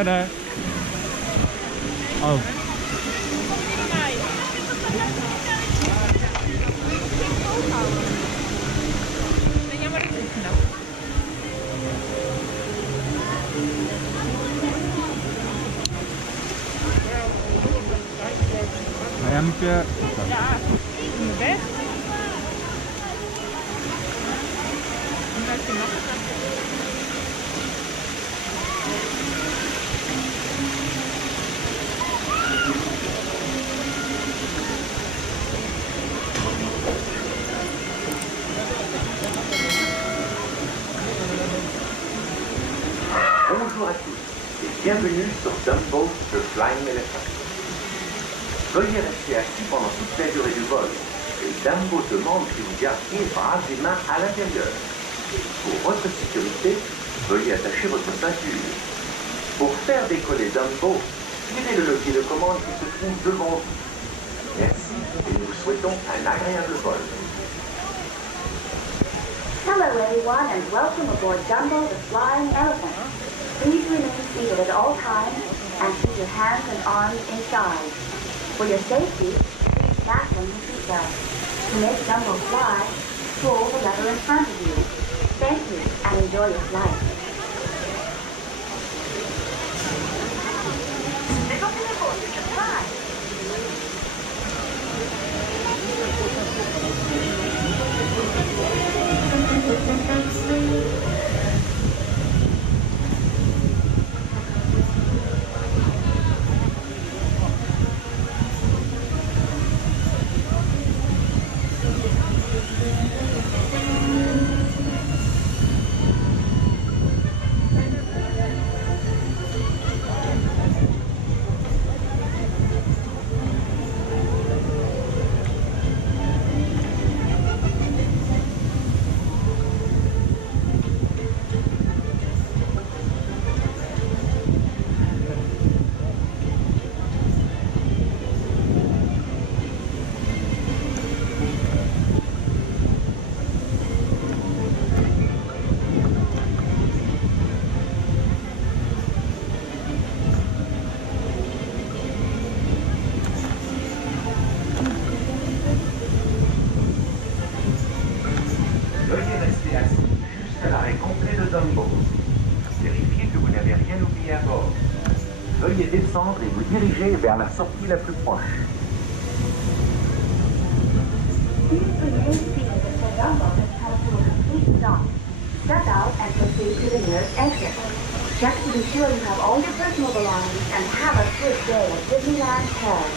Tada! Oh. Ayamke. Ja, in de weg. En dan heb je nog een. Bonjour à tous et bienvenue sur Dumbo, le Flying Elephant. Veuillez rester assis pendant toute la durée du vol et Dumbo demande que vous gardiez bras et mains à l'intérieur. Pour votre sécurité, veuillez attacher votre ceinture. Pour faire décoller Dumbo, suivez le levier de commande qui se trouve devant vous. Merci et nous vous souhaitons un agréable vol. Hello everyone and welcome aboard Dumbo the Flying Elephant. Please remain seated at all times and keep your hands and arms inside. For your safety, please fasten your seatbelt. To make Dumbo fly, pull the lever in front of you. Thank you and enjoy your flight. Veuillez rester assis jusqu'à l'arrêt complet de Dumbo. Vérifiez que vous n'avez rien oublié à bord. Veuillez descendre et vous diriger vers la sortie la plus proche. Please remain seated until Dumbo has come to a complete stop. Step out and proceed to the nearest exit. Check to be sure you have all your personal belongings and have a good day at Disneyland Park.